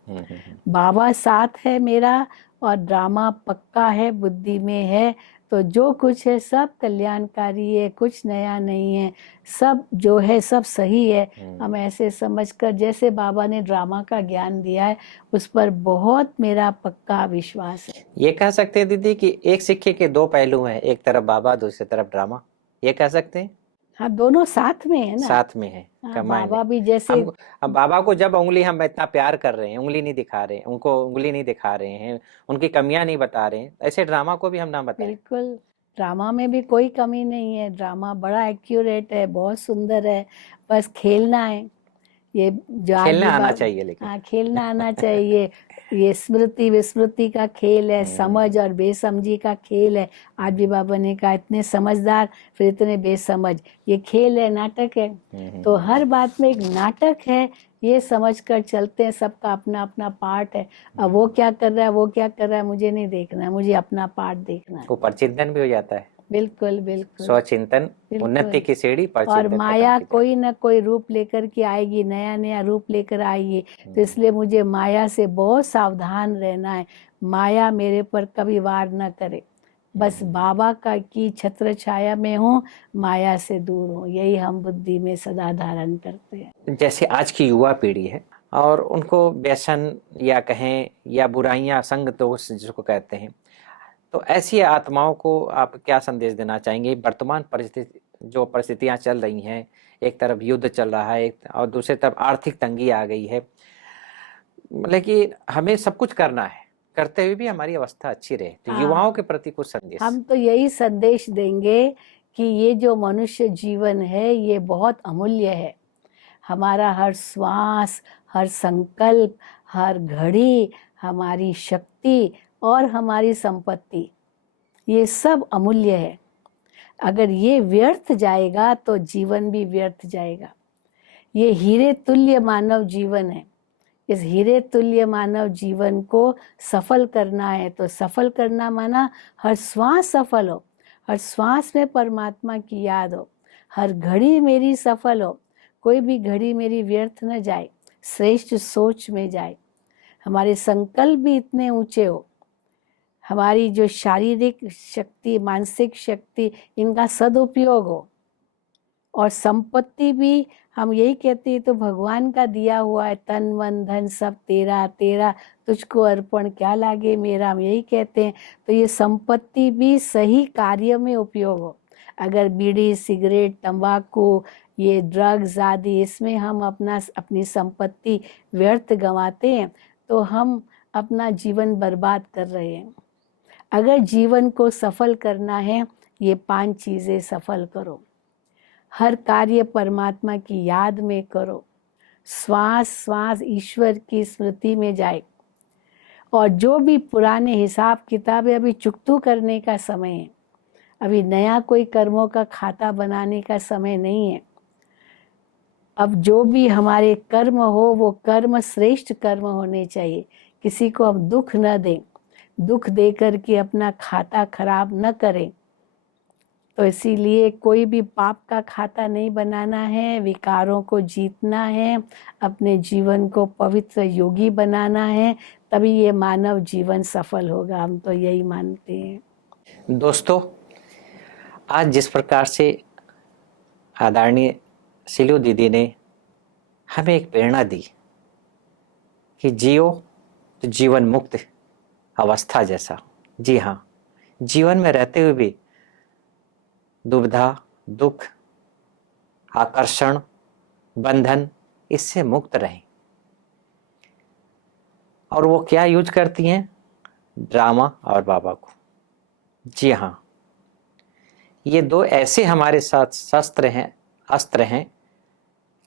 बाबा साथ है मेरा, और ड्रामा पक्का है, बुद्धि में है। तो जो कुछ है सब कल्याणकारी है, कुछ नया नहीं है, सब जो है सब सही है। हम ऐसे समझकर, जैसे बाबा ने ड्रामा का ज्ञान दिया है, उस पर बहुत मेरा पक्का विश्वास है। ये कह सकते हैं दीदी कि एक सिक्के के दो पहलू हैं, एक तरफ बाबा, दूसरी तरफ ड्रामा, ये कह सकते हैं? हाँ, दोनों साथ में है ना। साथ में है, हाँ, कमांड बाबा है। भी जैसे हम अब बाबा को जब उंगली, हम इतना प्यार कर रहे हैं, उंगली नहीं दिखा रहे हैं, उनको उंगली नहीं दिखा रहे हैं, उनकी कमियां नहीं बता रहे हैं, ऐसे ड्रामा को भी हम ना बताएं। बिल्कुल, ड्रामा में भी कोई कमी नहीं है, ड्रामा बड़ा एक्यूरेट है, बहुत सुंदर है, बस खेलना है। ये जो आज खेलना भी आना चाहिए लेकिन। हाँ, खेलना आना चाहिए। ये स्मृति विस्मृति का खेल है, समझ और बेसमझी का खेल है। आज भी बाबा ने कहा, इतने समझदार फिर इतने बेसमझ, ये खेल है, नाटक है। तो हर बात में एक नाटक है, ये समझ कर चलते हैं, सबका अपना अपना पार्ट है। अब वो क्या कर रहा है, वो क्या कर रहा है, मुझे नहीं देखना है, मुझे अपना पार्ट देखना है। ऊपर चिंतन भी हो जाता है, बिल्कुल बिल्कुल स्वचिंतन, बिल्कुल। उन्नति की सीढ़ी पर और चिंतन माया खत्म की कोई न कोई रूप लेकर के आएगी, नया नया रूप लेकर आएगी। तो इसलिए मुझे माया से बहुत सावधान रहना है, माया मेरे पर कभी वार न करे। बस बाबा का की छत्र छाया में हूँ, माया से दूर हूँ, यही हम बुद्धि में सदा धारण करते हैं। जैसे आज की युवा पीढ़ी है और उनको व्यसन या कहें या बुराइयां, संग दोष जिसको कहते हैं, तो ऐसी आत्माओं को आप क्या संदेश देना चाहेंगे? वर्तमान परिस्थिति, जो परिस्थितियां चल रही हैं, एक तरफ युद्ध चल रहा है, और दूसरी तरफ आर्थिक तंगी आ गई है, मतलब कि हमें सब कुछ करना है, करते हुए भी हमारी अवस्था अच्छी रहे, तो युवाओं के प्रति कुछ संदेश। हम तो यही संदेश देंगे कि ये जो मनुष्य जीवन है, ये बहुत अमूल्य है। हमारा हर श्वास, हर संकल्प, हर घड़ी, हमारी शक्ति और हमारी संपत्ति, ये सब अमूल्य है। अगर ये व्यर्थ जाएगा तो जीवन भी व्यर्थ जाएगा। ये हीरे तुल्य मानव जीवन है। इस हीरे तुल्य मानव जीवन को सफल करना है, तो सफल करना माना हर श्वास सफल हो, हर श्वास में परमात्मा की याद हो, हर घड़ी मेरी सफल हो, कोई भी घड़ी मेरी व्यर्थ न जाए, श्रेष्ठ सोच में जाए, हमारे संकल्प भी इतने ऊंचे हो, हमारी जो शारीरिक शक्ति, मानसिक शक्ति, इनका सदुपयोग हो, और संपत्ति भी हम यही कहते हैं, तो भगवान का दिया हुआ है, तन मन धन सब तेरा तेरा, तुझको अर्पण क्या लागे मेरा, हम यही कहते हैं। तो ये संपत्ति भी सही कार्य में उपयोग हो। अगर बीड़ी, सिगरेट, तंबाकू, ये ड्रग्स आदि, इसमें हम अपनी संपत्ति व्यर्थ गंवाते हैं, तो हम अपना जीवन बर्बाद कर रहे हैं। अगर जीवन को सफल करना है, ये 5 चीजें सफल करो। हर कार्य परमात्मा की याद में करो, श्वास श्वास ईश्वर की स्मृति में जाए, और जो भी पुराने हिसाब किताब है, अभी चुकतू करने का समय है, अभी नया कोई कर्मों का खाता बनाने का समय नहीं है। अब जो भी हमारे कर्म हो, वो कर्म श्रेष्ठ कर्म होने चाहिए। किसी को हम दुख न दें, दुख दे करके अपना खाता खराब न करें। तो इसीलिए कोई भी पाप का खाता नहीं बनाना है, विकारों को जीतना है, अपने जीवन को पवित्र योगी बनाना है, तभी ये मानव जीवन सफल होगा। हम तो यही मानते हैं। दोस्तों, आज जिस प्रकार से आदरणीय सिलू दीदी ने हमें एक प्रेरणा दी कि जियो तो जीवन मुक्त अवस्था जैसा। जी हाँ, जीवन में रहते हुए भी दुविधा, दुख, आकर्षण, बंधन, इससे मुक्त रहें। और वो क्या यूज करती हैं? ड्रामा और बाबा को। जी हाँ, ये दो ऐसे हमारे साथ शस्त्र हैं, अस्त्र हैं,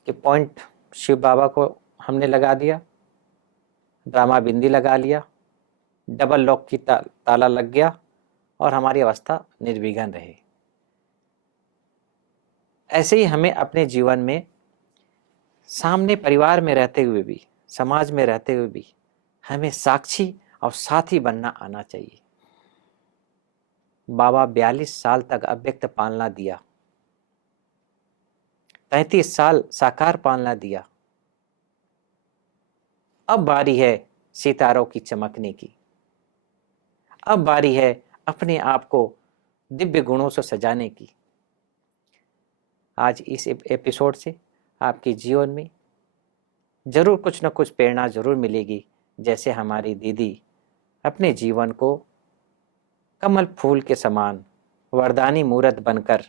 कि पॉइंट शिव बाबा को हमने लगा दिया, ड्रामा बिंदी लगा लिया, डबल लॉक की ताला लग गया, और हमारी अवस्था निर्विघ्न रहे। ऐसे ही हमें अपने जीवन में सामने परिवार में रहते हुए भी, समाज में रहते हुए भी, हमें साक्षी और साथी बनना आना चाहिए। बाबा 42 साल तक अव्यक्त पालना दिया, 35 साल साकार पालना दिया। अब बारी है सितारों की चमकने की। अब बारी है अपने आप को दिव्य गुणों से सजाने की। आज इस एपिसोड से आपके जीवन में जरूर कुछ न कुछ प्रेरणा जरूर मिलेगी, जैसे हमारी दीदी अपने जीवन को कमल फूल के समान वरदानी मूर्त बनकर,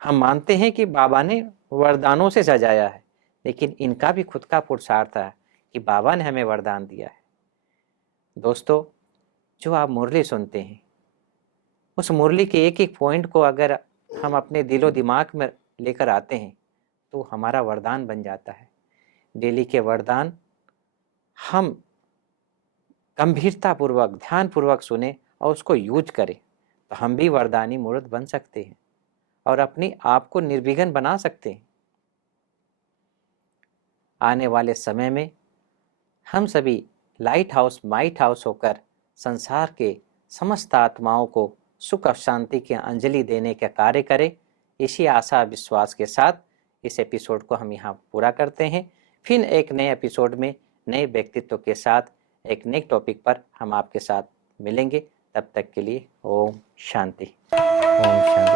हम मानते हैं कि बाबा ने वरदानों से सजाया है, लेकिन इनका भी खुद का पुरुषार्थ है कि बाबा ने हमें वरदान दिया है। दोस्तों, जो आप मुरली सुनते हैं, उस मुरली के एक एक पॉइंट को अगर हम अपने दिलो दिमाग में लेकर आते हैं तो हमारा वरदान बन जाता है। डेली के वरदान हम गंभीरतापूर्वक ध्यानपूर्वक सुने और उसको यूज करें तो हम भी वरदानी मूर्त बन सकते हैं और अपने आप को निर्विघ्न बना सकते हैं। आने वाले समय में हम सभी लाइट हाउस माइट हाउस होकर संसार के समस्त आत्माओं को सुख और शांति की अंजलि देने का कार्य करें। इसी आशा विश्वास के साथ इस एपिसोड को हम यहाँ पूरा करते हैं। फिर एक नए एपिसोड में नए व्यक्तित्व के साथ एक नए टॉपिक पर हम आपके साथ मिलेंगे। तब तक के लिए ओम शांति। ओम शांति।